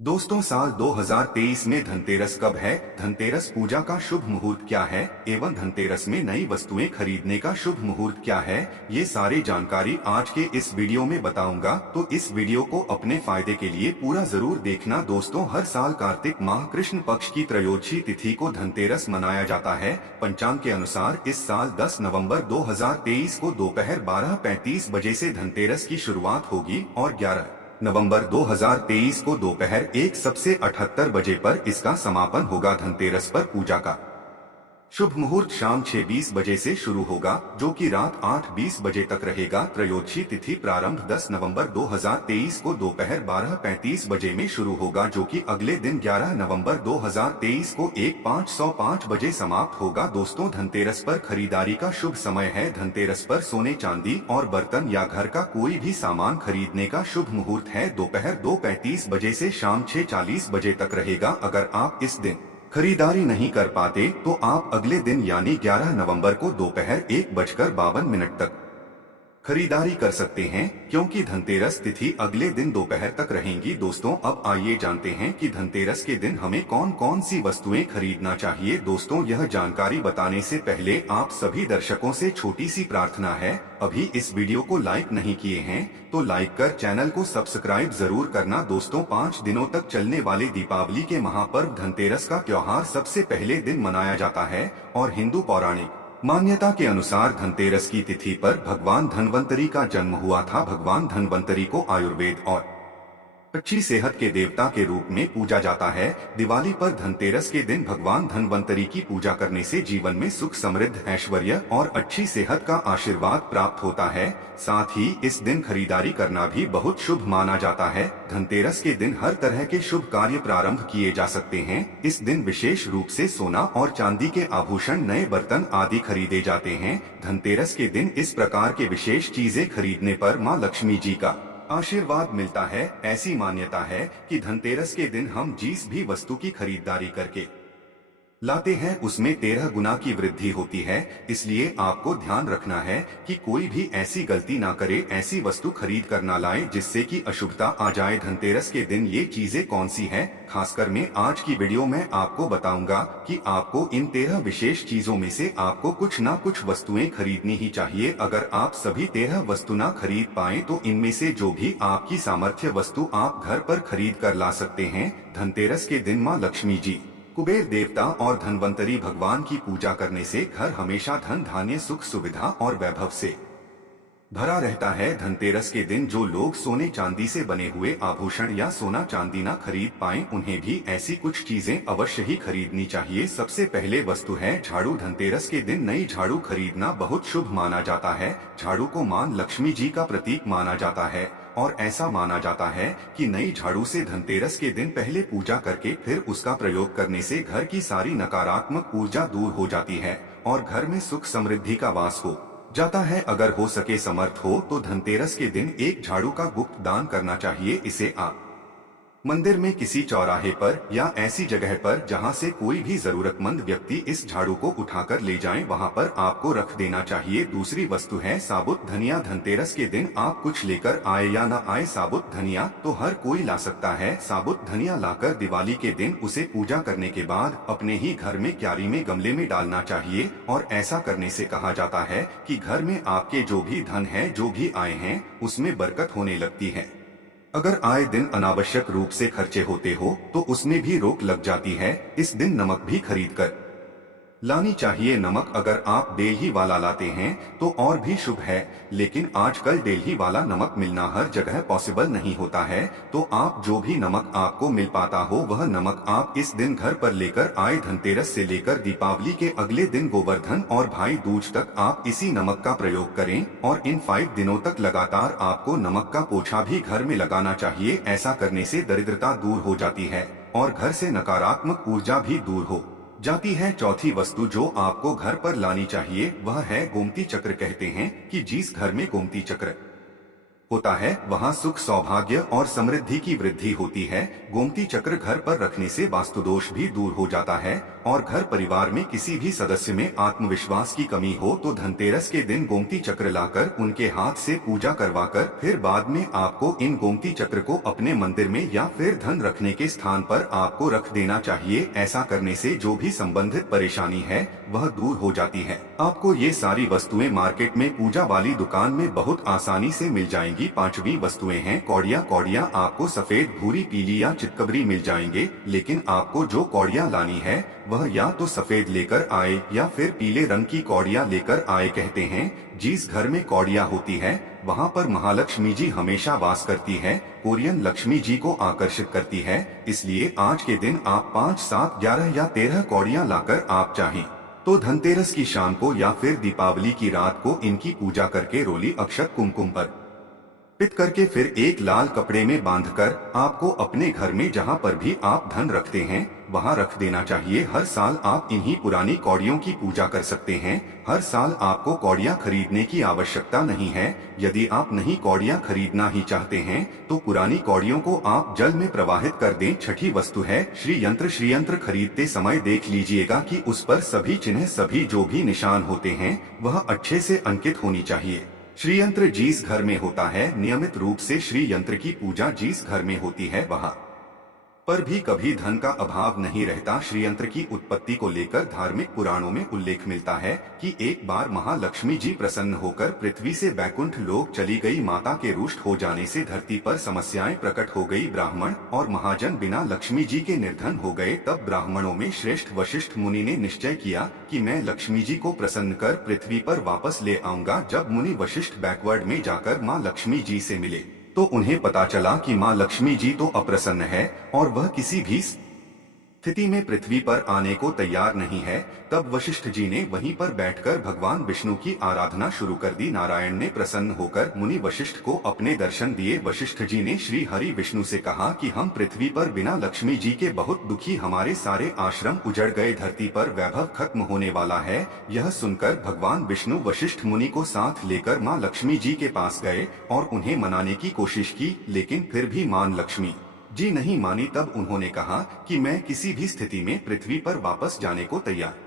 दोस्तों, साल 2023 में धनतेरस कब है? धनतेरस पूजा का शुभ मुहूर्त क्या है एवं धनतेरस में नई वस्तुएं खरीदने का शुभ मुहूर्त क्या है? ये सारी जानकारी आज के इस वीडियो में बताऊंगा, तो इस वीडियो को अपने फायदे के लिए पूरा जरूर देखना। दोस्तों, हर साल कार्तिक माह कृष्ण पक्ष की त्रयोदशी तिथि को धनतेरस मनाया जाता है। पंचांग के अनुसार इस साल 10 नवंबर 2023 को दोपहर 12:35 बजे से धनतेरस की शुरुआत होगी और 11 नवंबर 2023 को दोपहर 1:78 पर इसका समापन होगा। धनतेरस पर पूजा का शुभ मुहूर्त शाम 6:20 बजे से शुरू होगा, जो कि रात 8:20 बजे तक रहेगा। त्रयोदशी तिथि प्रारंभ 10 नवंबर 2023 को दोपहर 12:35 बजे में शुरू होगा, जो कि अगले दिन 11 नवंबर 2023 को 1:05 बजे समाप्त होगा। दोस्तों, धनतेरस पर खरीदारी का शुभ समय है। धनतेरस पर सोने, चांदी और बर्तन या घर का कोई भी सामान खरीदने का शुभ मुहूर्त है। दोपहर 2:35 बजे से शाम 6:40 बजे तक रहेगा। अगर आप इस दिन खरीदारी नहीं कर पाते तो आप अगले दिन यानी 11 नवंबर को दोपहर 1:52 तक खरीदारी कर सकते हैं, क्योंकि धनतेरस तिथि अगले दिन दोपहर तक रहेंगी। दोस्तों, अब आइए जानते हैं कि धनतेरस के दिन हमें कौन कौन सी वस्तुएं खरीदना चाहिए। दोस्तों, यह जानकारी बताने से पहले आप सभी दर्शकों से छोटी सी प्रार्थना है। अभी इस वीडियो को लाइक नहीं किए हैं तो लाइक कर चैनल को सब्सक्राइब जरूर करना। दोस्तों, 5 दिनों तक चलने वाले दीपावली के महापर्व धनतेरस का त्योहार सबसे पहले दिन मनाया जाता है और हिंदू पौराणिक मान्यता के अनुसार धनतेरस की तिथि पर भगवान धन्वंतरी का जन्म हुआ था। भगवान धन्वंतरी को आयुर्वेद और अच्छी सेहत के देवता के रूप में पूजा जाता है। दिवाली पर धनतेरस के दिन भगवान धन्वंतरी की पूजा करने से जीवन में सुख, समृद्ध, ऐश्वर्य और अच्छी सेहत का आशीर्वाद प्राप्त होता है। साथ ही इस दिन खरीदारी करना भी बहुत शुभ माना जाता है। धनतेरस के दिन हर तरह के शुभ कार्य प्रारंभ किए जा सकते हैं। इस दिन विशेष रूप से सोना और चांदी के आभूषण, नए बर्तन आदि खरीदे जाते हैं। धनतेरस के दिन इस प्रकार के विशेष चीजें खरीदने पर माँ लक्ष्मी जी का आशीर्वाद मिलता है। ऐसी मान्यता है कि धनतेरस के दिन हम जिस भी वस्तु की खरीदारी करके लाते हैं उसमें 13 गुना की वृद्धि होती है। इसलिए आपको ध्यान रखना है कि कोई भी ऐसी गलती ना करे, ऐसी वस्तु खरीद कर ना लाए जिससे कि अशुभता आ जाए। धनतेरस के दिन ये चीजें कौन सी हैं? खासकर मैं आज की वीडियो में आपको बताऊंगा कि आपको इन 13 विशेष चीजों में से आपको कुछ ना कुछ वस्तुएं खरीदनी ही चाहिए। अगर आप सभी 13 वस्तु ना खरीद पाए तो इनमें से जो भी आपकी सामर्थ्य वस्तु आप घर पर खरीद कर ला सकते हैं। धनतेरस के दिन माँ लक्ष्मी जी, कुबेर देवता और धन्वंतरी भगवान की पूजा करने से घर हमेशा धन, धान्य, सुख, सुविधा और वैभव से भरा रहता है। धनतेरस के दिन जो लोग सोने चांदी से बने हुए आभूषण या सोना चांदी ना खरीद पाए, उन्हें भी ऐसी कुछ चीजें अवश्य ही खरीदनी चाहिए। सबसे पहले वस्तु है झाड़ू। धनतेरस के दिन नई झाड़ू खरीदना बहुत शुभ माना जाता है। झाड़ू को मां लक्ष्मी जी का प्रतीक माना जाता है और ऐसा माना जाता है कि नई झाड़ू से धनतेरस के दिन पहले पूजा करके फिर उसका प्रयोग करने से घर की सारी नकारात्मक ऊर्जा दूर हो जाती है और घर में सुख, समृद्धि का वास हो जाता है। अगर हो सके, समर्थ हो तो धनतेरस के दिन एक झाड़ू का गुप्त दान करना चाहिए। इसे आप मंदिर में किसी चौराहे पर या ऐसी जगह पर जहां से कोई भी जरूरतमंद व्यक्ति इस झाड़ू को उठाकर ले जाए, वहां पर आपको रख देना चाहिए। दूसरी वस्तु है साबुत धनिया। धनतेरस के दिन आप कुछ लेकर आए या ना आए, साबुत धनिया तो हर कोई ला सकता है। साबुत धनिया लाकर दिवाली के दिन उसे पूजा करने के बाद अपने ही घर में क्यारी में, गमले में डालना चाहिए और ऐसा करने से कहा जाता है कि घर में आपके जो भी धन है, जो भी आए हैं, उसमें बरकत होने लगती है। अगर आए दिन अनावश्यक रूप से खर्चे होते हो तो उसमें भी रोक लग जाती है। इस दिन नमक भी खरीद कर लानी चाहिए। नमक अगर आप डेल्ही वाला लाते हैं तो और भी शुभ है, लेकिन आजकल डेल्ही वाला नमक मिलना हर जगह पॉसिबल नहीं होता है। तो आप जो भी नमक आपको मिल पाता हो वह नमक आप इस दिन घर पर लेकर आए। धनतेरस से लेकर दीपावली के अगले दिन गोवर्धन और भाई दूज तक आप इसी नमक का प्रयोग करें और इन 5 दिनों तक लगातार आपको नमक का पोछा भी घर में लगाना चाहिए। ऐसा करने से दरिद्रता दूर हो जाती है और घर से नकारात्मक ऊर्जा भी दूर हो जाती है। चौथी वस्तु जो आपको घर पर लानी चाहिए वह है गोमती चक्र। कहते हैं कि जिस घर में गोमती चक्र होता है वहाँ सुख सौभाग्य और समृद्धि की वृद्धि होती है। गोमती चक्र घर पर रखने से वास्तु दोष भी दूर हो जाता है और घर परिवार में किसी भी सदस्य में आत्मविश्वास की कमी हो तो धनतेरस के दिन गोमती चक्र लाकर उनके हाथ से पूजा करवाकर फिर बाद में आपको इन गोमती चक्र को अपने मंदिर में या फिर धन रखने के स्थान पर आपको रख देना चाहिए। ऐसा करने से जो भी संबंधित परेशानी है वह दूर हो जाती है। आपको ये सारी वस्तुएं मार्केट में पूजा वाली दुकान में बहुत आसानी से मिल जाएंगी। पांचवी वस्तुएं हैं कौड़ियाँ। कौड़ियाँ आपको सफेद, भूरी, पीली या चितकबरी मिल जाएंगे, लेकिन आपको जो कौड़ियाँ लानी है वह या तो सफेद लेकर आए या फिर पीले रंग की कौड़ियाँ लेकर आए। कहते हैं जिस घर में कौड़ियाँ होती है वहाँ पर महालक्ष्मी जी हमेशा वास करती है। कोरियन लक्ष्मी जी को आकर्षित करती है। इसलिए आज के दिन आप 5, 7, 11 या 13 कौड़ियाँ लाकर आप चाहें तो धनतेरस की शाम को या फिर दीपावली की रात को इनकी पूजा करके रोली अक्षत कुमकुम पर पित करके फिर एक लाल कपड़े में बांधकर आपको अपने घर में जहाँ पर भी आप धन रखते हैं वहाँ रख देना चाहिए। हर साल आप इन्हीं पुरानी कौड़ियों की पूजा कर सकते हैं। हर साल आपको कौड़ियाँ खरीदने की आवश्यकता नहीं है। यदि आप नहीं कौड़ियाँ खरीदना ही चाहते हैं तो पुरानी कौड़ियों को आप जल में प्रवाहित कर दें। छठी वस्तु है श्री यंत्र। श्री यंत्र खरीदते समय देख लीजिएगा कि उस पर सभी चिन्ह, सभी जो भी निशान होते हैं वह अच्छे से अंकित होनी चाहिए। श्री यंत्र जिस घर में होता है नियमित रूप से श्री यंत्र की पूजा जिस घर में होती है वहाँ पर भी कभी धन का अभाव नहीं रहता। श्री यंत्र की उत्पत्ति को लेकर धार्मिक पुराणों में उल्लेख मिलता है कि एक बार महालक्ष्मी जी प्रसन्न होकर पृथ्वी से बैकुंठ लोक चली गई। माता के रुष्ट हो जाने से धरती पर समस्याएं प्रकट हो गई। ब्राह्मण और महाजन बिना लक्ष्मी जी के निर्धन हो गए। तब ब्राह्मणों में श्रेष्ठ वशिष्ठ मुनि ने निश्चय किया कि मैं लक्ष्मी जी को प्रसन्न कर पृथ्वी पर वापस ले आऊंगा। जब मुनि वशिष्ठ बैकवर्ड में जाकर माँ लक्ष्मी जी से मिले तो उन्हें पता चला कि माँ लक्ष्मी जी तो अप्रसन्न है और वह किसी भी स्थिति में पृथ्वी पर आने को तैयार नहीं है। तब वशिष्ठ जी ने वहीं पर बैठकर भगवान विष्णु की आराधना शुरू कर दी। नारायण ने प्रसन्न होकर मुनि वशिष्ठ को अपने दर्शन दिए। वशिष्ठ जी ने श्री हरि विष्णु से कहा कि हम पृथ्वी पर बिना लक्ष्मी जी के बहुत दुखी, हमारे सारे आश्रम उजड़ गए, धरती पर वैभव खत्म होने वाला है। यह सुनकर भगवान विष्णु वशिष्ठ मुनि को साथ लेकर माँ लक्ष्मी जी के पास गए और उन्हें मनाने की कोशिश की, लेकिन फिर भी माँ लक्ष्मी जी नहीं मानी। तब उन्होंने कहा कि मैं किसी भी स्थिति में पृथ्वी पर वापस जाने को तैयार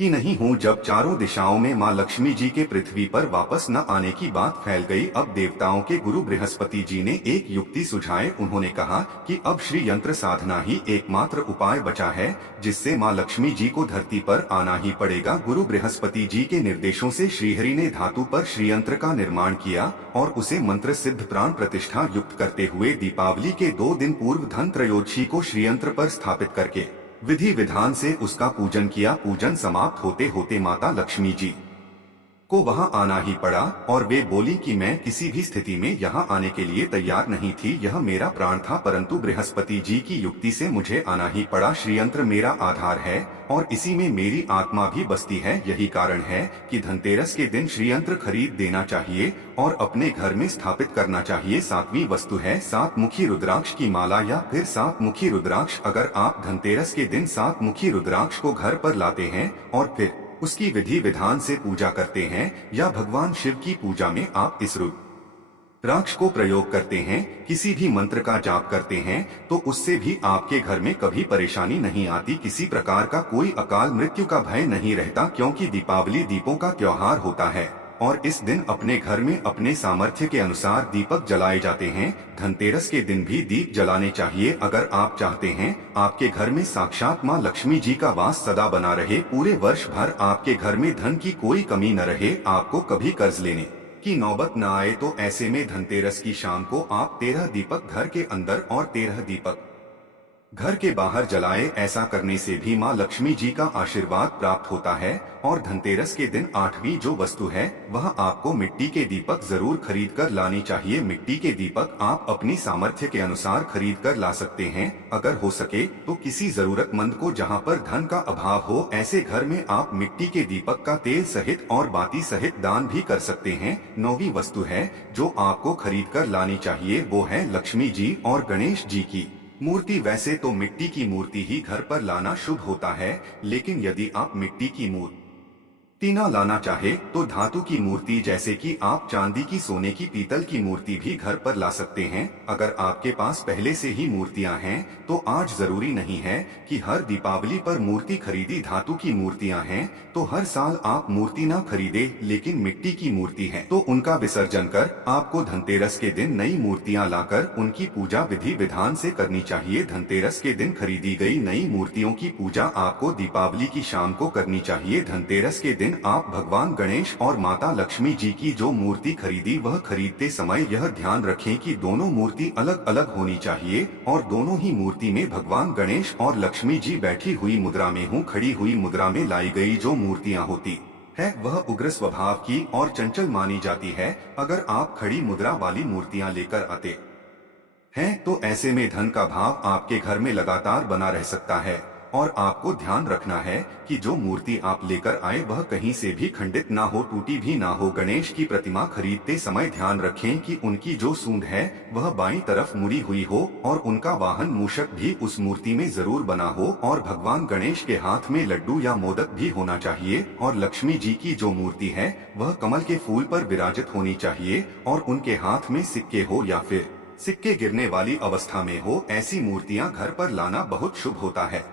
ही नहीं हूँ। जब चारों दिशाओं में माँ लक्ष्मी जी के पृथ्वी पर वापस न आने की बात फैल गई, अब देवताओं के गुरु बृहस्पति जी ने एक युक्ति सुझाई। उन्होंने कहा कि अब श्री यंत्र साधना ही एकमात्र उपाय बचा है जिससे माँ लक्ष्मी जी को धरती पर आना ही पड़ेगा। गुरु बृहस्पति जी के निर्देशों से श्रीहरि ने धातु पर श्रीयंत्र का निर्माण किया और उसे मंत्र सिद्ध प्राण प्रतिष्ठा युक्त करते हुए दीपावली के 2 दिन पूर्व धन त्रयोदशी को श्रीयंत्र पर स्थापित करके विधि विधान से उसका पूजन किया। पूजन समाप्त होते होते माता लक्ष्मी जी को वहां आना ही पड़ा और वे बोली कि मैं किसी भी स्थिति में यहां आने के लिए तैयार नहीं थी, यह मेरा प्राण था, परंतु बृहस्पति जी की युक्ति से मुझे आना ही पड़ा। श्रीयंत्र मेरा आधार है और इसी में मेरी आत्मा भी बसती है। यही कारण है कि धनतेरस के दिन श्रीयंत्र खरीद देना चाहिए और अपने घर में स्थापित करना चाहिए। 7वीं वस्तु है 7 मुखी रुद्राक्ष की माला या फिर 7 मुखी रुद्राक्ष। अगर आप धनतेरस के दिन 7 मुखी रुद्राक्ष को घर पर लाते हैं और फिर उसकी विधि विधान से पूजा करते हैं या भगवान शिव की पूजा में आप इस रुद्राक्ष को प्रयोग करते हैं, किसी भी मंत्र का जाप करते हैं तो उससे भी आपके घर में कभी परेशानी नहीं आती, किसी प्रकार का कोई अकाल मृत्यु का भय नहीं रहता, क्योंकि दीपावली दीपों का त्योहार होता है और इस दिन अपने घर में अपने सामर्थ्य के अनुसार दीपक जलाए जाते हैं। धनतेरस के दिन भी दीप जलाने चाहिए। अगर आप चाहते हैं आपके घर में साक्षात माँ लक्ष्मी जी का वास सदा बना रहे, पूरे वर्ष भर आपके घर में धन की कोई कमी न रहे, आपको कभी कर्ज लेने की नौबत न आए, तो ऐसे में धनतेरस की शाम को आप 13 दीपक घर के अंदर और 13 दीपक घर के बाहर जलाए। ऐसा करने से भी माँ लक्ष्मी जी का आशीर्वाद प्राप्त होता है। और धनतेरस के दिन 8वीं जो वस्तु है वह आपको मिट्टी के दीपक जरूर खरीद कर लानी चाहिए। मिट्टी के दीपक आप अपनी सामर्थ्य के अनुसार खरीद कर ला सकते हैं। अगर हो सके तो किसी जरूरतमंद को जहाँ पर धन का अभाव हो, ऐसे घर में आप मिट्टी के दीपक का तेल सहित और बाती सहित दान भी कर सकते हैं। 9वीं वस्तु है जो आपको खरीद कर लानी चाहिए, वो है लक्ष्मी जी और गणेश जी की मूर्ति। वैसे तो मिट्टी की मूर्ति ही घर पर लाना शुभ होता है, लेकिन यदि आप मिट्टी की मूर्ति तीना लाना चाहे तो धातु की मूर्ति जैसे कि आप चांदी की, सोने की, पीतल की मूर्ति भी घर पर ला सकते हैं। अगर आपके पास पहले से ही मूर्तियां हैं तो आज जरूरी नहीं है कि हर दीपावली पर मूर्ति खरीदी। धातु की मूर्तियां हैं तो हर साल आप मूर्ति ना खरीदे, लेकिन मिट्टी की मूर्ति है तो उनका विसर्जन कर आपको धनतेरस के दिन नई मूर्तियां लाकर उनकी पूजा विधि विधान से करनी चाहिए। धनतेरस के दिन खरीदी गई नई मूर्तियों की पूजा आपको दीपावली की शाम को करनी चाहिए। धनतेरस के दिन आप भगवान गणेश और माता लक्ष्मी जी की जो मूर्ति खरीदी वह खरीदते समय यह ध्यान रखें कि दोनों मूर्ति अलग अलग होनी चाहिए और दोनों ही मूर्ति में भगवान गणेश और लक्ष्मी जी बैठी हुई मुद्रा में हो। खड़ी हुई मुद्रा में लाई गई जो मूर्तियां होती है वह उग्र स्वभाव की और चंचल मानी जाती है। अगर आप खड़ी मुद्रा वाली मूर्तियां लेकर आते हैं तो ऐसे में धन का भाव आपके घर में लगातार बना रह सकता है। और आपको ध्यान रखना है कि जो मूर्ति आप लेकर आए वह कहीं से भी खंडित ना हो, टूटी भी ना हो। गणेश की प्रतिमा खरीदते समय ध्यान रखें कि उनकी जो सूंड है वह बाईं तरफ मुड़ी हुई हो और उनका वाहन मूषक भी उस मूर्ति में जरूर बना हो और भगवान गणेश के हाथ में लड्डू या मोदक भी होना चाहिए। और लक्ष्मी जी की जो मूर्ति है वह कमल के फूल पर विराजित होनी चाहिए और उनके हाथ में सिक्के हो या फिर सिक्के गिरने वाली अवस्था में हो। ऐसी मूर्तियां घर पर लाना बहुत शुभ होता है।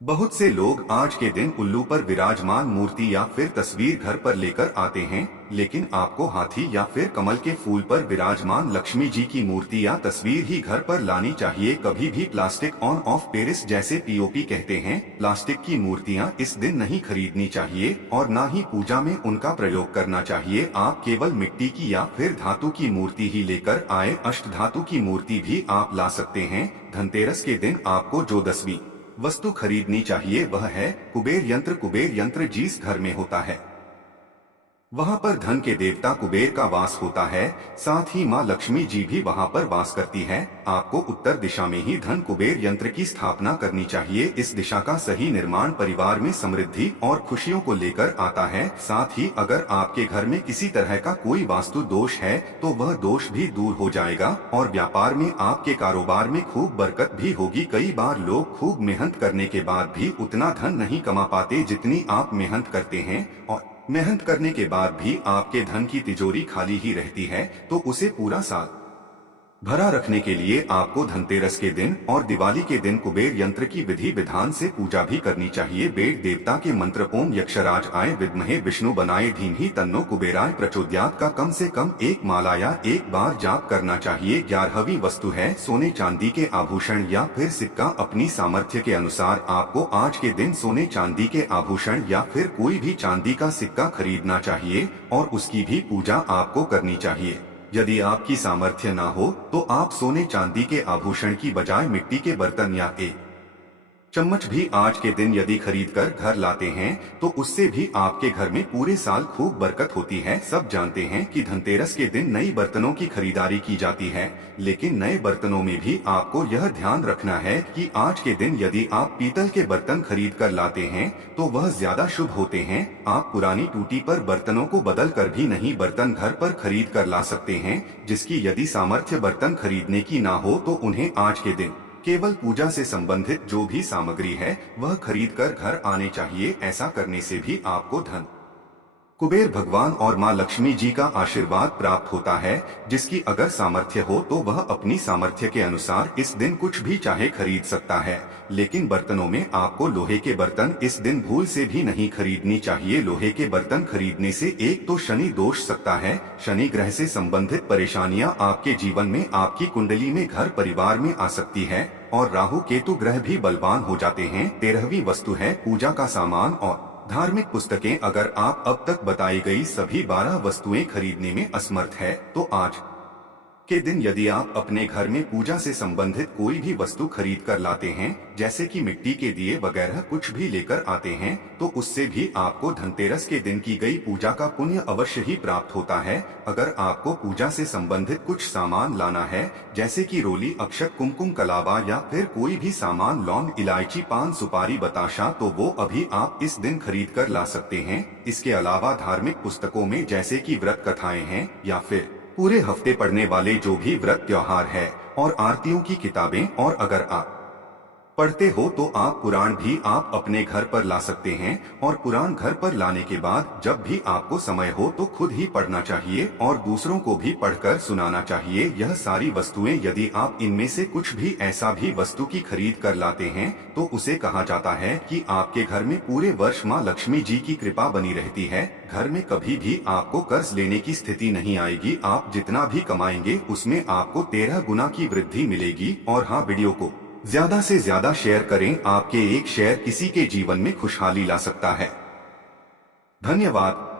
बहुत से लोग आज के दिन उल्लू पर विराजमान मूर्ति या फिर तस्वीर घर पर लेकर आते हैं, लेकिन आपको हाथी या फिर कमल के फूल पर विराजमान लक्ष्मी जी की मूर्ति या तस्वीर ही घर पर लानी चाहिए। कभी भी प्लास्टिक ऑन ऑफ पेरिस जैसे पीओपी कहते हैं, प्लास्टिक की मूर्तियां इस दिन नहीं खरीदनी चाहिए और न ही पूजा में उनका प्रयोग करना चाहिए। आप केवल मिट्टी की या फिर धातु की मूर्ति ही लेकर आए। अष्ट धातु की मूर्ति भी आप ला सकते हैं। धनतेरस के दिन आपको जो 10वीं वस्तु खरीदनी चाहिए वह है कुबेर यंत्र। कुबेर यंत्र जिस घर में होता है वहां पर धन के देवता कुबेर का वास होता है, साथ ही मां लक्ष्मी जी भी वहां पर वास करती है। आपको उत्तर दिशा में ही धन कुबेर यंत्र की स्थापना करनी चाहिए। इस दिशा का सही निर्माण परिवार में समृद्धि और खुशियों को लेकर आता है। साथ ही अगर आपके घर में किसी तरह का कोई वास्तु दोष है तो वह दोष भी दूर हो जाएगा और व्यापार में आपके कारोबार में खूब बरकत भी होगी। कई बार लोग खूब मेहनत करने के बाद भी उतना धन नहीं कमा पाते जितनी आप मेहनत करते हैं और मेहनत करने के बाद भी आपके धन की तिजोरी खाली ही रहती है, तो उसे पूरा साल भरा रखने के लिए आपको धनतेरस के दिन और दिवाली के दिन कुबेर यंत्र की विधि विधान से पूजा भी करनी चाहिए। वेद देवता के मंत्र ओम यक्षराज आय विद्महे विष्णु बनाए धीमहि तन्नो कुबेराय प्रचोदयात् का कम से कम एक माला या एक बार जाप करना चाहिए। 11वीं वस्तु है सोने चांदी के आभूषण या फिर सिक्का। अपनी सामर्थ्य के अनुसार आपको आज के दिन सोने चांदी के आभूषण या फिर कोई भी चांदी का सिक्का खरीदना चाहिए और उसकी भी पूजा आपको करनी चाहिए। यदि आपकी सामर्थ्य ना हो तो आप सोने चांदी के आभूषण की बजाय मिट्टी के बर्तन या एक चम्मच भी आज के दिन यदि खरीद कर घर लाते हैं तो उससे भी आपके घर में पूरे साल खूब बरकत होती है। सब जानते हैं कि धनतेरस के दिन नई बर्तनों की खरीदारी की जाती है, लेकिन नए बर्तनों में भी आपको यह ध्यान रखना है कि आज के दिन यदि आप पीतल के बर्तन खरीद कर लाते हैं तो वह ज्यादा शुभ होते हैं। आप पुरानी टूटी पर बर्तनों को बदल कर भी नई बर्तन घर पर खरीद कर ला सकते हैं। जिसकी यदि सामर्थ्य बर्तन खरीदने की ना हो तो उन्हें आज के दिन केवल पूजा से संबंधित जो भी सामग्री है वह खरीद कर घर आने चाहिए। ऐसा करने से भी आपको धन कुबेर भगवान और मां लक्ष्मी जी का आशीर्वाद प्राप्त होता है। जिसकी अगर सामर्थ्य हो तो वह अपनी सामर्थ्य के अनुसार इस दिन कुछ भी चाहे खरीद सकता है, लेकिन बर्तनों में आपको लोहे के बर्तन इस दिन भूल से भी नहीं खरीदनी चाहिए। लोहे के बर्तन खरीदने से एक तो शनि दोष सकता है, शनि ग्रह से संबंधित परेशानियां आपके जीवन में, आपकी कुंडली में, घर परिवार में आ सकती है और राहु केतु ग्रह भी बलवान हो जाते हैं। 13वीं वस्तु है पूजा का सामान और धार्मिक पुस्तकें। अगर आप अब तक बताई गई सभी 12 वस्तुएं खरीदने में असमर्थ है तो आज के दिन यदि आप अपने घर में पूजा से संबंधित कोई भी वस्तु खरीद कर लाते हैं, जैसे कि मिट्टी के दिए वगैरह कुछ भी लेकर आते हैं, तो उससे भी आपको धनतेरस के दिन की गई पूजा का पुण्य अवश्य ही प्राप्त होता है। अगर आपको पूजा से संबंधित कुछ सामान लाना है, जैसे कि रोली, अक्षत, कुमकुम, कलावा या फिर कोई भी सामान, लौंग, इलायची, पान, सुपारी, बताशा, तो वो अभी आप इस दिन खरीद कर ला सकते हैं। इसके अलावा धार्मिक पुस्तकों में जैसे कि व्रत कथाएं हैं या फिर पूरे हफ्ते पढ़ने वाले जो भी व्रत त्योहार है और आरतियों की किताबें, और अगर आप पढ़ते हो तो आप पुराण भी आप अपने घर पर ला सकते हैं और पुराण घर पर लाने के बाद जब भी आपको समय हो तो खुद ही पढ़ना चाहिए और दूसरों को भी पढ़कर सुनाना चाहिए। यह सारी वस्तुएं यदि आप इनमें से कुछ भी ऐसा भी वस्तु की खरीद कर लाते हैं तो उसे कहा जाता है कि आपके घर में पूरे वर्ष माँ लक्ष्मी जी की कृपा बनी रहती है। घर में कभी भी आपको कर्ज लेने की स्थिति नहीं आएगी। आप जितना भी कमाएंगे उसमें आपको 13 गुना की वृद्धि मिलेगी। और हाँ, वीडियो को ज्यादा से ज्यादा शेयर करें। आपके एक शेयर किसी के जीवन में खुशहाली ला सकता है। धन्यवाद।